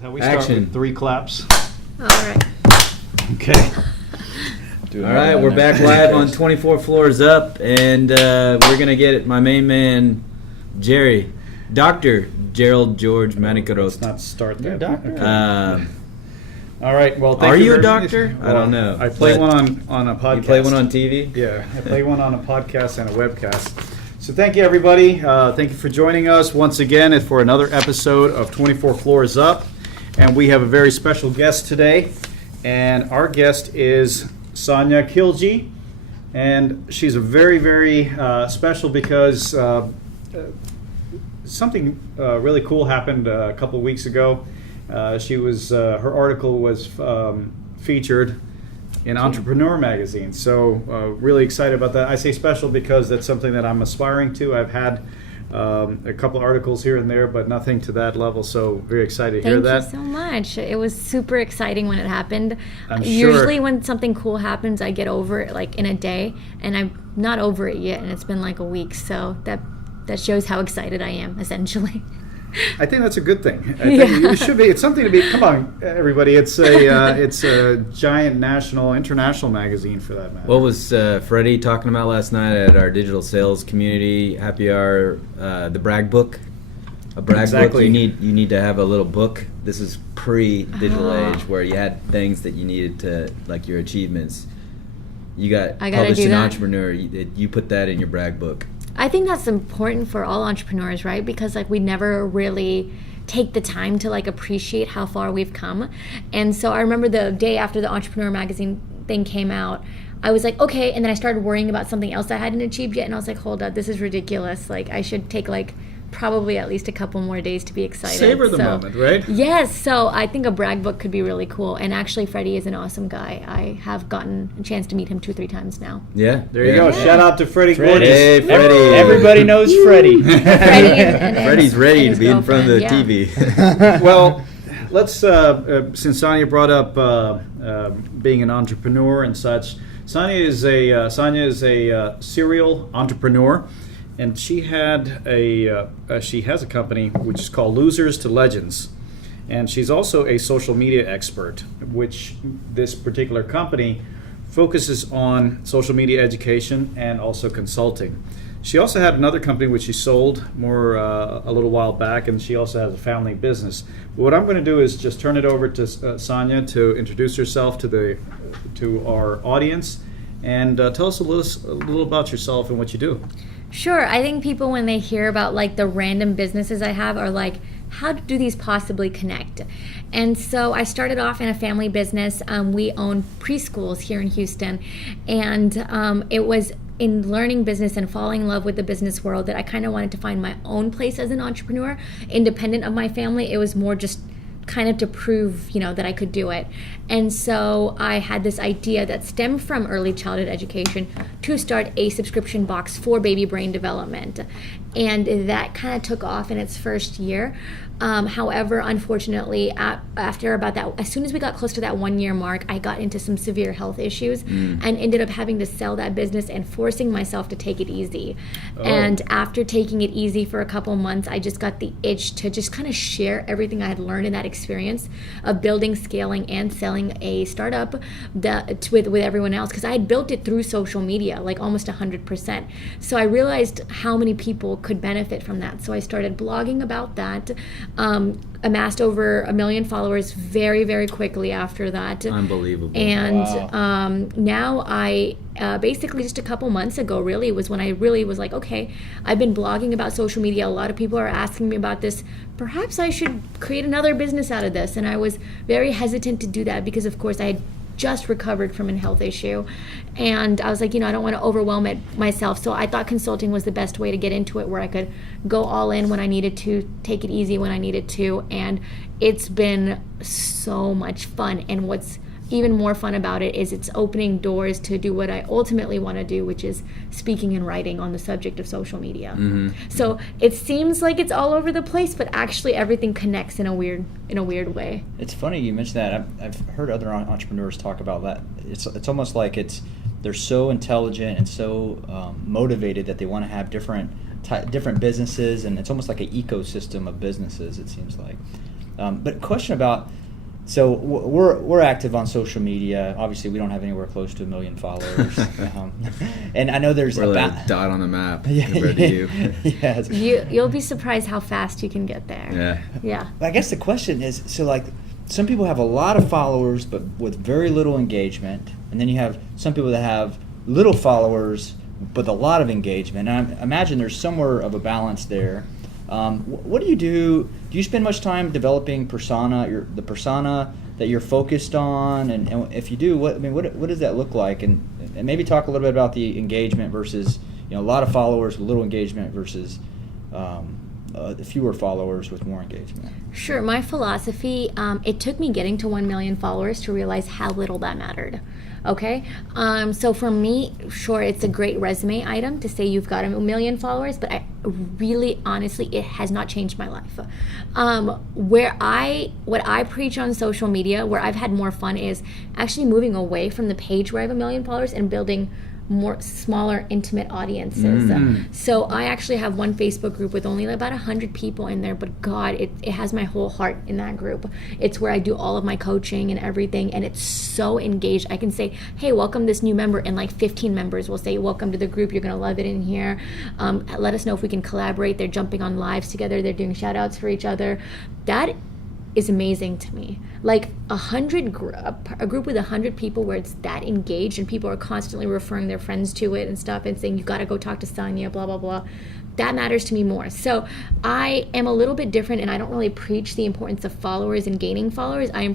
is how we start Action. with 3 claps. All right. Okay. All right, we're back live on 24 Floors Up, and we're going to get my main man, Jerry, Dr. Gerald George Let's Manicarost. not start You're a that. doctor? Okay. All right. Well, thank Are you a very- doctor? I don't know. I play But one on a podcast. You play one on TV? Yeah, I play one on a podcast and a webcast. So thank you, everybody. Thank you for joining us once again for another episode of 24 Floors Up. And we have a very special guest today. And our guest is Sonia Khilji. And she's a very, very special because something really cool happened a couple of weeks ago. Her article was featured in Entrepreneur magazine. So really excited about that. I say special because that's something that I'm aspiring to. I've had a couple articles here and there, but nothing to that level. So very excited to hear that. Thank you so much. It was super exciting when it happened. I'm sure. Usually when something cool happens, I get over it like in a day, and I'm not over it yet, and it's been like a week. So that shows how excited I am, essentially. I think that's a good thing. I think it should be. It's something to be. Come on, everybody! It's a giant national, international magazine for that matter. What was Freddie talking about last night at our digital sales community happy hour? The brag book, a brag Exactly. book. You need to have a little book. This is pre-digital age where you had things that you needed to, like your achievements. You got I gotta published do an that. entrepreneur. You put that in your brag book. I think that's important for all entrepreneurs, right? Because like we never really take the time to like appreciate how far we've come. And so I remember the day after the Entrepreneur magazine thing came out, I was like, okay, and then I started worrying about something else I hadn't achieved yet, and I was like, hold up, this is ridiculous. Like I should take like probably at least a couple more days to be excited. Savor the moment, right? Yes, so I think a brag book could be really cool. And actually Freddie is an awesome guy. I have gotten a chance to meet him 2-3 times now. Yeah, There you go. Yeah. Shout out to Freddie Gorgeous. Hey, Freddie. Everybody knows Freddie. Freddie and Freddie's ready his to be in front of the girlfriend, TV. Well, let's since Sonia brought up being an entrepreneur and such. Sonia is a serial entrepreneur, and she has a company which is called Losers to Legends, and she's also a social media expert, which this particular company focuses on social media education and also consulting. She also had another company which she sold a little while back, and she also has a family business. But what I'm going to do is just turn it over to Sonia to introduce herself to our audience, and tell us a little about yourself and what you do. Sure. I think people, when they hear about like the random businesses I have, are like, how do these possibly connect? And so I started off in a family business. We own preschools here in Houston, and it was in learning business and falling in love with the business world that I kind of wanted to find my own place as an entrepreneur, independent of my family. It was more just kind of to prove, that I could do it. And so I had this idea that stemmed from early childhood education to start a subscription box for baby brain development. And that kind of took off in its first year. However, unfortunately, after about that, as soon as we got close to that 1 year mark, I got into some severe health issues and ended up having to sell that business and forcing myself to take it easy. Oh. And after taking it easy for a couple months, I just got the itch to just kind of share everything I had learned in that experience of building, scaling, and selling a startup with everyone else, because I had built it through social media, like almost 100%. So I realized how many people could benefit from that. So I started blogging about that. Amassed over 1 million followers very, very quickly after that. Unbelievable. And now I basically just a couple months ago really was when I really was like, okay, I've been blogging about social media. A lot of people are asking me about this. Perhaps I should create another business out of this. And I was very hesitant to do that because, of course, I had just recovered from a health issue, and I was like, I don't want to overwhelm it myself. So I thought consulting was the best way to get into it, where I could go all in when I needed to, take it easy when I needed to, and it's been so much fun. And what's even more fun about it is it's opening doors to do what I ultimately want to do, which is speaking and writing on the subject of social media. Mm-hmm. So it seems like it's all over the place, but actually everything connects in a weird way. It's funny you mentioned that. I've heard other entrepreneurs talk about that. It's almost like they're so intelligent and so motivated that they want to have different businesses, and it's almost like an ecosystem of businesses, it seems like. But a question about, so we're active on social media. Obviously, we don't have anywhere close to 1 million followers. And I know there's We're like a dot on the map Yeah. compared to you. Yes. You'll be surprised how fast you can get there. Yeah. Yeah. I guess the question is, so like, some people have a lot of followers but with very little engagement, and then you have some people that have little followers but a lot of engagement. And I imagine there's somewhere of a balance there. What do you do? Do you spend much time developing the persona that you're focused on? And if you do, what does that look like? And maybe talk a little bit about the engagement versus, a lot of followers with little engagement versus fewer followers with more engagement. Sure. My philosophy, it took me getting to 1 million followers to realize how little that mattered. Okay? So for me, sure, it's a great resume item to say you've got 1 million followers, but I really, honestly, it has not changed my life. What I preach on social media, where I've had more fun, is actually moving away from the page where I have 1 million followers and building more smaller, intimate audiences. So I actually have one Facebook group with only about 100 people in there, but God, it has my whole heart in that group. It's where I do all of my coaching and everything, and it's so engaged. I can say, hey, welcome this new member, and like 15 members will say, welcome to the group, you're gonna love it in here. Let us know if we can collaborate. They're jumping on lives together, they're doing shout outs for each other. That is amazing to me. Like a group with 100 people where it's that engaged and people are constantly referring their friends to it and stuff and saying, you got to go talk to Sonia, blah, blah, blah. That matters to me more. So I am a little bit different, and I don't really preach the importance of followers and gaining followers. I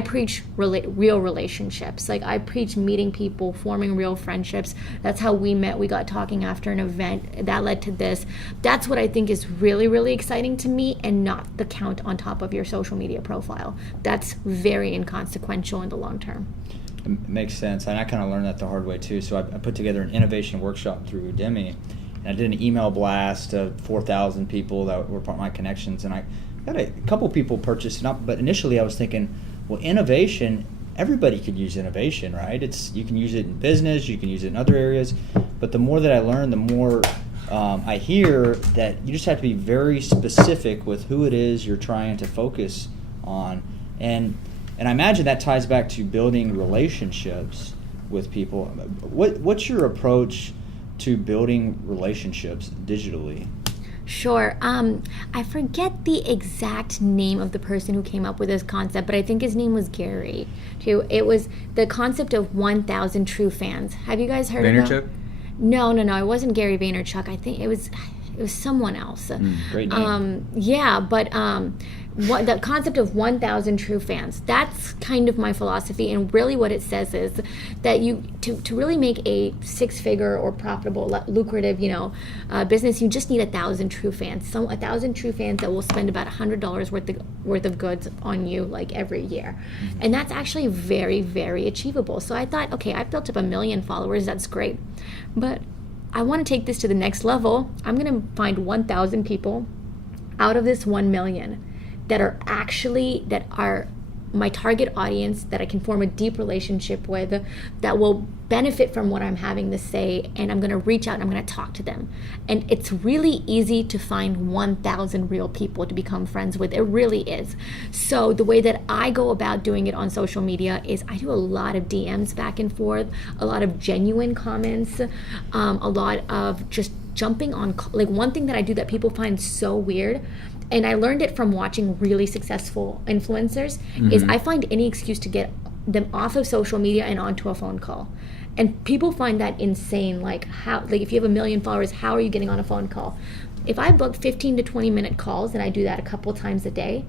preach real relationships. Like I preach meeting people, forming real friendships. That's how we met. We got talking after an event that led to this. That's what I think is really, really exciting to me, and not the count on top of your social media profile. That's very inconsequential in the long term. It makes sense. And I kind of learned that the hard way too. So I put together an innovation workshop through Udemy, and I did an email blast to 4,000 people that were part of my connections, and I got a couple people purchasing up. But initially I was thinking, well, innovation, everybody could use innovation, right? You can use it in business, you can use it in other areas. But the more that I learn, the more I hear that you just have to be very specific with who it is you're trying to focus on. And I imagine that ties back to building relationships with people. What's your approach to building relationships digitally? Sure. I forget the exact name of the person who came up with this concept, but I think his name was Gary, too. It was the concept of 1,000 true fans. Have you guys heard of that? Vaynerchuk? No. It wasn't Gary Vaynerchuk. I think it was someone else. Great name. Yeah, but the concept of 1,000 true fans, that's kind of my philosophy. And really what it says is that you to really make a 6-figure or profitable, lucrative, business, you just need 1,000 true fans. 1,000 true fans that will spend about $100 worth of goods on you like every year. And that's actually very, very achievable. So I thought, okay, I've built up 1 million followers. That's great. But I want to take this to the next level. I'm going to find 1,000 people out of this 1 million that are my target audience, that I can form a deep relationship with, that will benefit from what I'm having to say, and I'm going to reach out and I'm going to talk to them. And it's really easy to find 1,000 real people to become friends with. It really is. So the way that I go about doing it on social media is I do a lot of DMs back and forth, a lot of genuine comments, a lot of just jumping on, like one thing that I do that people find so weird, and I learned it from watching really successful influencers, is I find any excuse to get them off of social media and onto a phone call. And people find that insane. Like if you have 1 million followers, how are you getting on a phone call? If I book 15 to 20 minute calls, and I do that a couple times a day,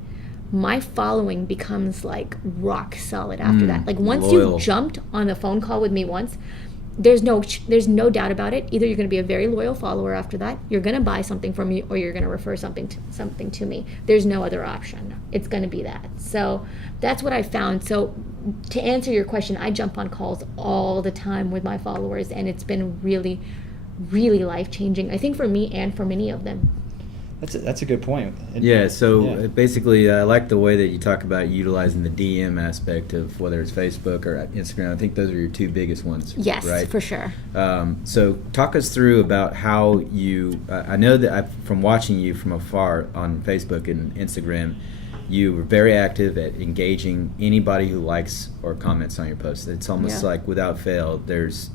my following becomes like rock solid after that. Like once loyal. you've jumped on the phone call with me once, there's no doubt about it. Either you're going to be a very loyal follower after that, you're going to buy something from me, or you're going to refer something to me. There's no other option. It's going to be that. So that's what I found. So to answer your question, I jump on calls all the time with my followers, and it's been really, really life-changing, I think, for me and for many of them. That's a good point. Basically, I like the way that you talk about utilizing the DM aspect of whether it's Facebook or Instagram. I think those are your two biggest ones. Yes, right? for sure. So talk us through about how you, I know that from watching you from afar on Facebook and Instagram, you were very active at engaging anybody who likes or comments on your post. It's almost like without fail, there's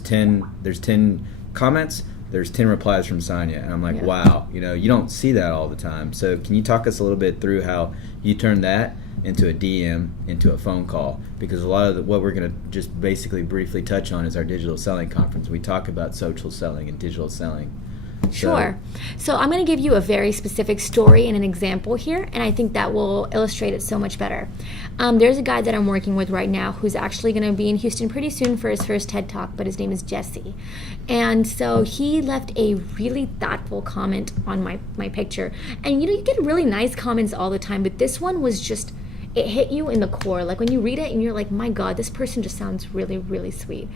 10 comments, there's 10 replies from Sonia, and I'm like, wow, you don't see that all the time. So can you talk us a little bit through how you turned that into a DM, into a phone call? Because a lot of what we're going to just basically briefly touch on is our digital selling conference. We talk about social selling and digital selling. Sure. So I'm going to give you a very specific story and an example here, and I think that will illustrate it so much better. There's a guy that I'm working with right now who's actually going to be in Houston pretty soon for his first TED Talk, but his name is Jesse. And so he left a really thoughtful comment on my picture. And you get really nice comments all the time, but this one was just, it hit you in the core. Like when you read it and you're like, my God, this person just sounds really, really sweet.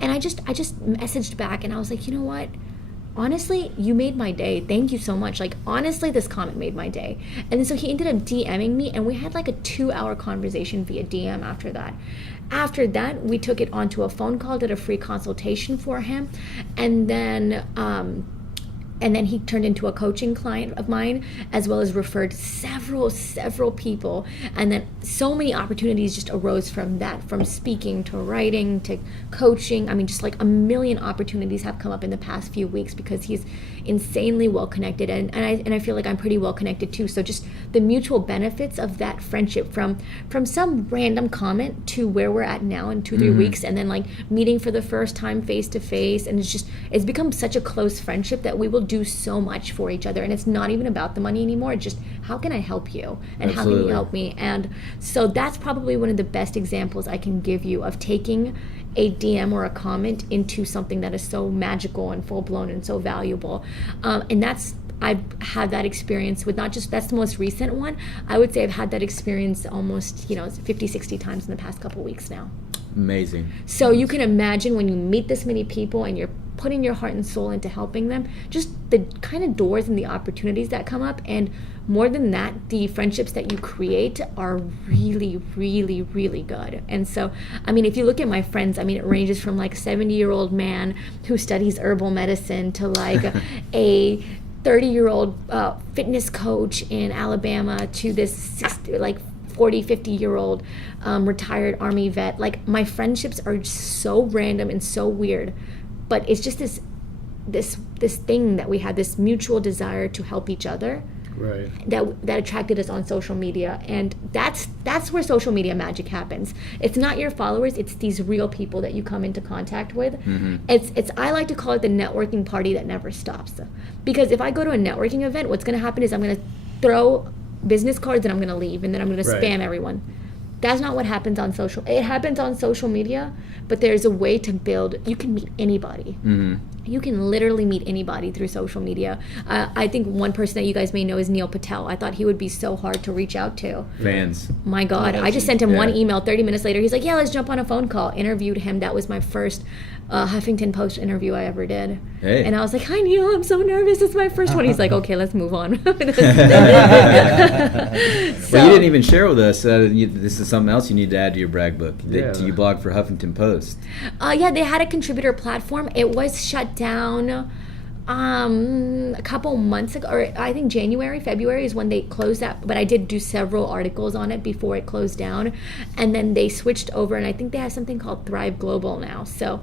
And I just messaged back and I was like, you know what? Honestly, you made my day. Thank you so much. Like, honestly, this comment made my day. And then so he ended up DMing me, and we had like a 2-hour conversation via DM after that. After that, we took it onto a phone call, did a free consultation for him, and then he turned into a coaching client of mine, as well as referred several people. And then so many opportunities just arose from that, from speaking to writing to coaching. I mean, just like a million opportunities have come up in the past few weeks because he's insanely well connected, and I feel like I'm pretty well connected too. So just the mutual benefits of that friendship from some random comment to where we're at now in 2-3 weeks, and then like meeting for the first time face to face, and it's become such a close friendship that we will do so much for each other. And it's not even about the money anymore. It's just, how can I help you, and how can you help me? And so that's probably one of the best examples I can give you of taking a DM or a comment into something that is so magical and full-blown and so valuable. And I've had that experience with, not just, that's the most recent one. I would say I've had that experience almost 50, 60 times in the past couple weeks now. Amazing. So you can imagine when you meet this many people and you're putting your heart and soul into helping them, just the kind of doors and the opportunities that come up. And more than that, the friendships that you create are really, really, really good. And so, I mean, if you look at my friends, I mean, it ranges from like a 70-year-old man who studies herbal medicine to like a 30-year-old fitness coach in Alabama to this 40, 50-year-old retired Army vet. Like, my friendships are so random and so weird, but it's just this thing that we had, this mutual desire to help each other. Right. That attracted us on social media, and that's where social media magic happens. It's not your followers; it's these real people that you come into contact with. Mm-hmm. It's I like to call it the networking party that never stops. Because if I go to a networking event, what's going to happen is I'm going to throw business cards and I'm going to leave, and then I'm going to spam everyone. That's not what happens on social. It happens on social media, but there's a way to build. You can meet anybody. Mm-hmm. You can literally meet anybody through social media. I think one person that you guys may know is Neil Patel. I thought he would be so hard to reach out to. Fans. My God. I just sent him one email. 30 minutes later, he's like, yeah, let's jump on a phone call. Interviewed him. That was my first Huffington Post interview I ever did. Hey. And I was like, hi, Neil, I'm so nervous. It's my first one. He's like, okay, let's move on. Well, you didn't even share with us. This is something else you need to add to your brag book. You blog for Huffington Post. Yeah, they had a contributor platform. It was shut down a couple months ago, or I think January, February is when they closed that, but I did do several articles on it before it closed down, and then they switched over, and I think they have something called Thrive Global now. So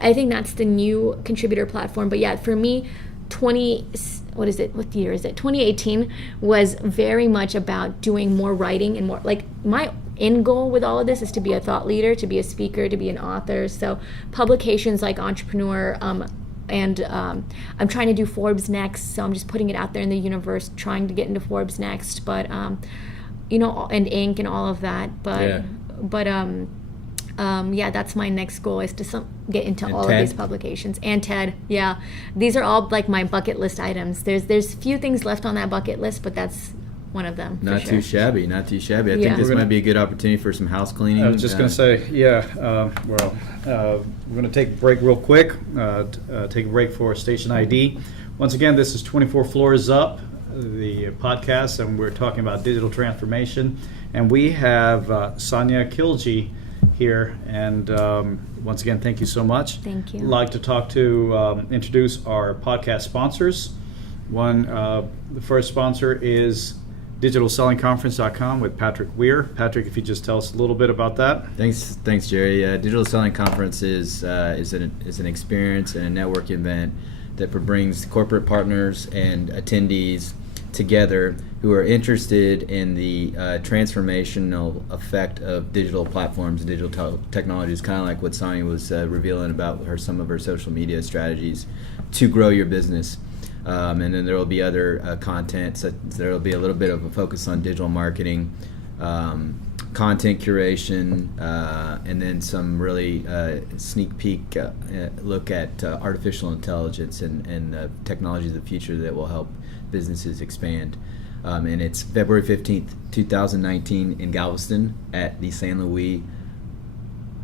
I think that's the new contributor platform. But yeah, for me, 2018 was very much about doing more writing and more, like, my end goal with all of this is to be a thought leader, to be a speaker, to be an author. So publications like Entrepreneur, and I'm trying to do Forbes next, so I'm just putting it out there in the universe, trying to get into Forbes next, but and Inc. and all of that, yeah, that's my next goal, is to get into all of these publications. And TED, yeah, these are all like my bucket list items. There's few things left on that bucket list, but that's one of them. Not too shabby. I think this might be a good opportunity for some house cleaning. I was just going to say, we're going to take a break real quick. Take a break for Station ID. Once again, this is 24 Floors Up, the podcast, and we're talking about digital transformation. And we have Sonia Khilji here, and once again, thank you so much. Thank you. I'd like to introduce our podcast sponsors. The first sponsor is digitalsellingconference.com with Patrick Weir. Patrick, if you just tell us a little bit about that. Thanks, Jerry. Digital Selling Conference is an experience and a networking event that brings corporate partners and attendees together who are interested in the transformational effect of digital platforms and digital technologies, kind of like what Sonia was revealing about some of her social media strategies to grow your business. And then there will be other content, so there will be a little bit of a focus on digital marketing, content curation, and then some really sneak peek look at artificial intelligence and the technologies of the future that will help businesses expand. And it's February 15th, 2019 in Galveston at the San Luis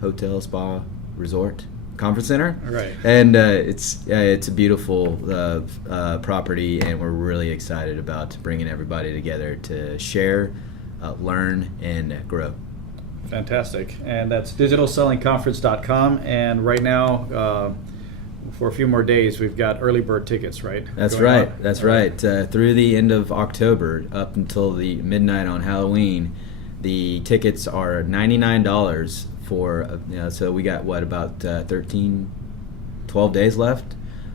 Hotel Spa Resort Conference Center. Right. And it's a beautiful property, and we're really excited about bringing everybody together to share, learn, and grow. Fantastic. And that's digitalsellingconference.com. And right now, for a few more days, we've got early bird tickets, right? That's Going right. on. That's All right. Through the end of October, up until the midnight on Halloween, the tickets are $99 for, so we got about 12 days left.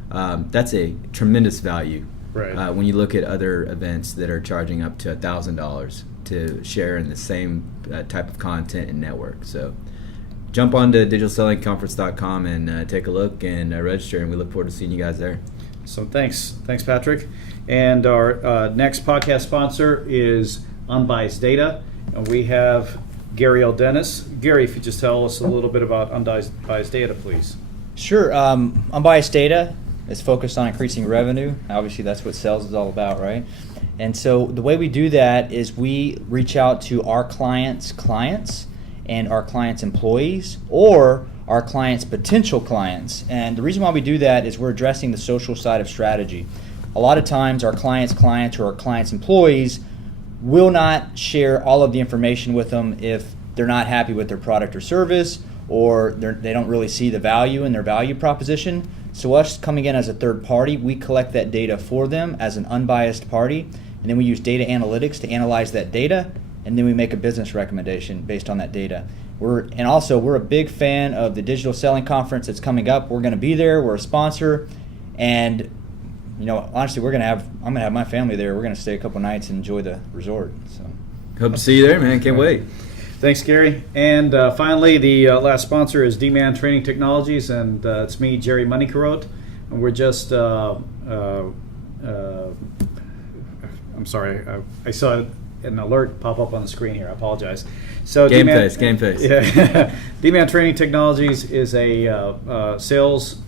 That's a tremendous value. Right. When you look at other events that are charging up to $1,000 to share in the same type of content and network. So jump on to digitalsellingconference.com and take a look and register, and we look forward to seeing you guys there. So thanks, Patrick. And our next podcast sponsor is Unbiased Data, and we have Gary L. Dennis. Gary, if you just tell us a little bit about Unbiased Data, please. Sure. Unbiased Data is focused on increasing revenue. Obviously, that's what sales is all about, right? And so the way we do that is we reach out to our clients' clients and our clients' employees, or our clients' potential clients. And the reason why we do that is we're addressing the social side of strategy. A lot of times our clients' clients or our clients' employees will not share all of the information with them if they're not happy with their product or service, or they don't really see the value in their value proposition. So us coming in as a third party, we collect that data for them as an unbiased party, and then we use data analytics to analyze that data, and then we make a business recommendation based on that data. We're a big fan of the Digital Selling Conference that's coming up. We're going to be there. We're a sponsor, and honestly, I'm going to have my family there. We're going to stay a couple nights and enjoy the resort. So Hope to see you there, man. Can't wait. Thanks, Gary. And finally, the last sponsor is D-Man Training Technologies, and it's me, Jerry Moneycarot. And we're just, I'm sorry, I saw an alert pop up on the screen here. I apologize. So Game D-Man, face. Yeah. D-Man Training Technologies is a sales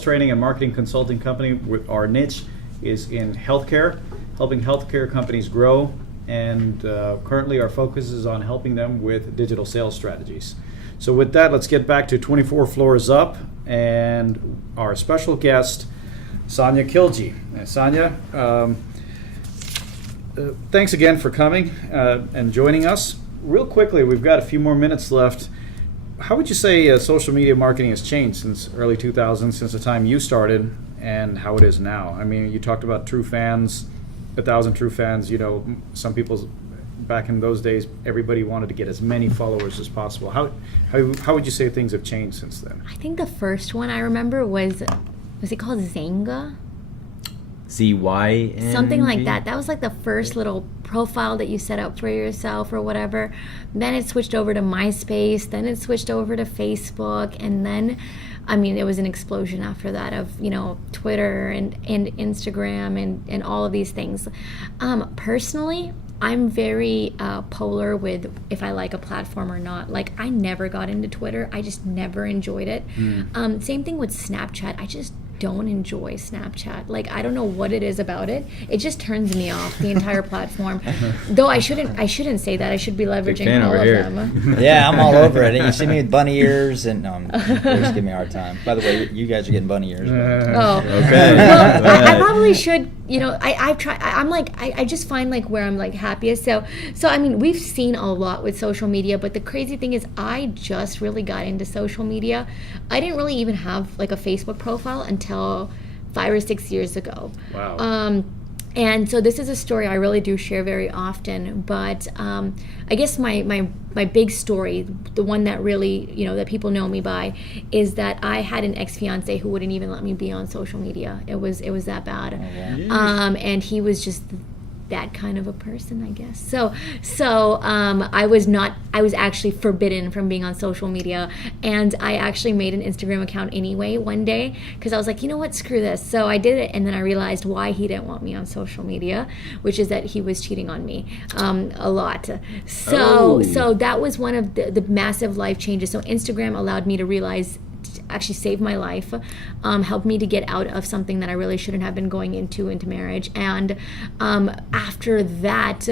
training and marketing consulting company. With our niche is in healthcare, helping healthcare companies grow. And currently our focus is on helping them with digital sales strategies. So with that, let's get back to 24 Floors Up and our special guest, Sonia Khilji. Sonia, thanks again for coming and joining us. Real quickly, we've got a few more minutes left. How would you say social media marketing has changed since early 2000s, since the time you started, and how it is now? I mean, you talked about true fans, 1,000 true fans. Some people back in those days, everybody wanted to get as many followers as possible. How would you say things have changed since then? I think the first one I remember was it called Zynga? ZYNG? Something like that. That was like the first little profile that you set up for yourself or whatever. Then it switched over to MySpace. Then it switched over to Facebook. And then, it was an explosion after that of, Twitter and Instagram and all of these things. Personally, I'm very polar with if I like a platform or not. Like, I never got into Twitter. I just never enjoyed it. Same thing with Snapchat. I just don't enjoy Snapchat. Like, I don't know what it is about it. It just turns me off, the entire platform. Though I shouldn't say that. I should be leveraging all of them. Yeah, I'm all over it. You see me with bunny ears, and they just give me a hard time. By the way, you guys are getting bunny ears. Oh, Okay. well, I probably should. I've tried. I just find like where I'm like happiest. So we've seen a lot with social media, but the crazy thing is, I just really got into social media. I didn't really even have like a Facebook profile until 5 or 6 years ago. Wow. And so this is a story I really do share very often, but I guess my big story, the one that really, that people know me by, is that I had an ex-fiance who wouldn't even let me be on social media. It was that bad. And he was just that kind of a person, I guess. So I was actually forbidden from being on social media, and I actually made an Instagram account anyway one day because I was like, you know what, screw this. So I did it, and then I realized why he didn't want me on social media, which is that he was cheating on me a lot. So that was one of the massive life changes. So Instagram allowed me to realize, actually saved my life, helped me to get out of something that I really shouldn't have been going into marriage. And after that,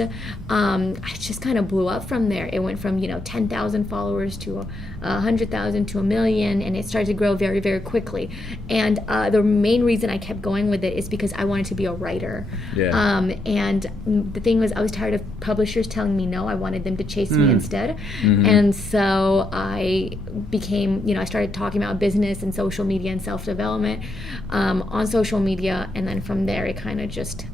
I just kind of blew up from there. It went from 10,000 followers to 100,000 to 1 million, and it started to grow very, very quickly. And the main reason I kept going with it is because I wanted to be a writer. And the thing was, I was tired of publishers telling me no. I wanted them to chase me instead. And so I became, I started talking about business and social media and self-development on social media, and then from there it kind of just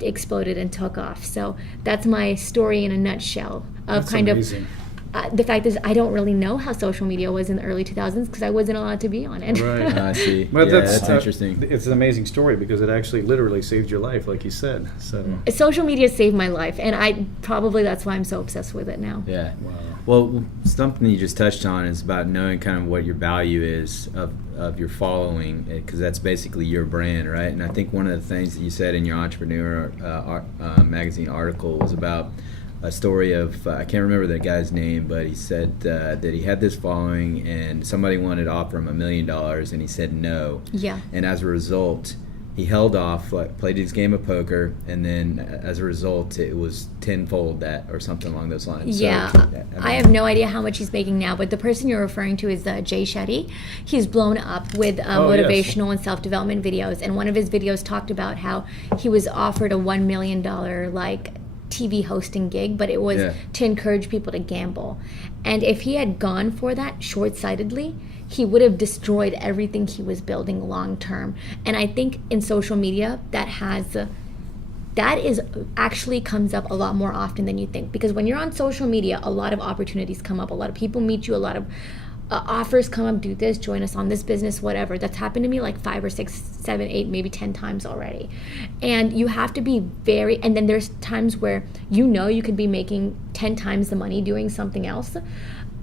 exploded and took off. So that's my story in a nutshell of That's kind amazing. of the fact is I don't really know how social media was in the early 2000s because I wasn't allowed to be on it. Right. I see. But Yeah, that's interesting. It's an amazing story because it actually literally saved your life, like you said. So Social media saved my life, and that's why I'm so obsessed with it now. Yeah. wow. Well, something you just touched on is about knowing kind of what your value is of your following, because that's basically your brand, right? And I think one of the things that you said in your Entrepreneur magazine article was about a story of, I can't remember that guy's name, but he said that he had this following and somebody wanted to offer him $1 million and he said no. Yeah. And as a result, he held off, played his game of poker, and then as a result, it was tenfold that, or something along those lines. Yeah, So, I have no idea how much he's making now, but the person you're referring to is Jay Shetty. He's blown up with motivational and self-development videos, and one of his videos talked about how he was offered a $1 million TV hosting gig, but it was to encourage people to gamble. And if he had gone for that short-sightedly, he would have destroyed everything he was building long term. And I think in social media that actually comes up a lot more often than you think, because when you're on social media, a lot of opportunities come up, a lot of people meet you, a lot of offers come up, do this, join us on this business, whatever. That's happened to me like 5 or 6, 7, 8, maybe 10 times already. And you have to be and then there's times where you could be making 10 times the money doing something else.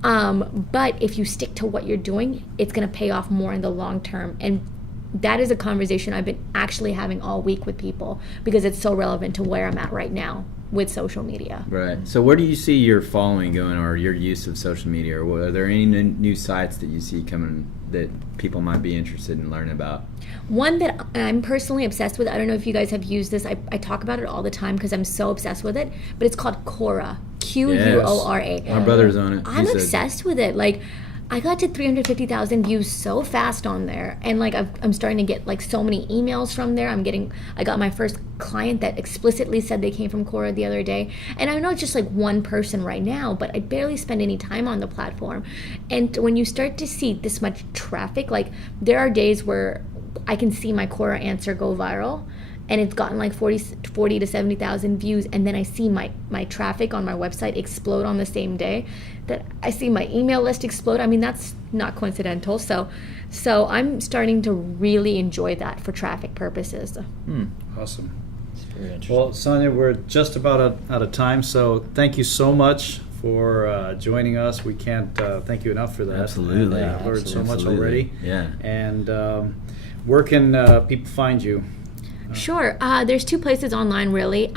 But if you stick to what you're doing, it's going to pay off more in the long term. And that is a conversation I've been actually having all week with people because it's so relevant to where I'm at right now with social media. Right. So where do you see your following going, or your use of social media? Or are there any new sites that you see coming that people might be interested in learning about? One that I'm personally obsessed with, I don't know if you guys have used this, I talk about it all the time because I'm so obsessed with it, but it's called Quora. Quora. My brother's on it. I'm obsessed with it. Like, I got to 350,000 views so fast on there, and like I'm starting to get like so many emails from there. I got my first client that explicitly said they came from Quora the other day, and I know it's just like one person right now, but I barely spend any time on the platform. And when you start to see this much traffic, like there are days where I can see my Quora answer go viral, and it's gotten like 40 to 70,000 views, and then I see my traffic on my website explode on the same day, that I see my email list explode. I mean, that's not coincidental. So I'm starting to really enjoy that for traffic purposes. Awesome. It's very interesting. Well, Sonia, we're just about out of time, so thank you so much for joining us. We can't thank you enough for that. Absolutely. I've learned so much Absolutely. already. Yeah. And where can people find you? Sure. There's 2 places online, really.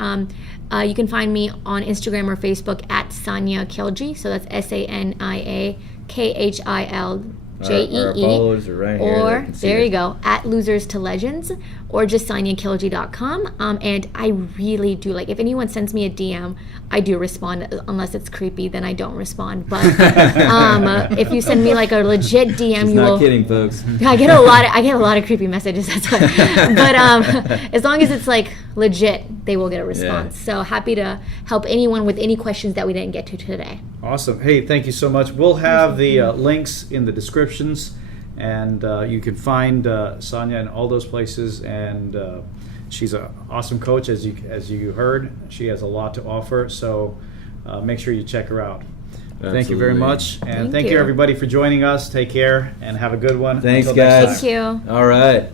You can find me on Instagram or Facebook at Sania Khilji. So that's SANIA KHILJEE. Our followers are right here. Or, They can see there it. you go, at Losers to Legends, or just SaniaKhilji.com. And I really do, like, if anyone sends me a DM, I do respond. Unless it's creepy, then I don't respond. But if you send me, like, a legit DM, She's you not will... kidding, folks. I get a lot of creepy messages. That's why. But as long as it's like legit, they will get a response. Yeah. So happy to help anyone with any questions that we didn't get to today. Awesome. Hey, thank you so much. We'll have the links in the descriptions, and you can find Sonia in all those places. And she's an awesome coach, as you heard. She has a lot to offer, so make sure you check her out. Thank you very Absolutely. much, and Thank thank you you. everybody for joining us. Take care and have a good one. Thanks, Until next guys. time. Thank you. All right.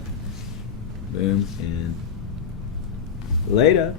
Boom and later.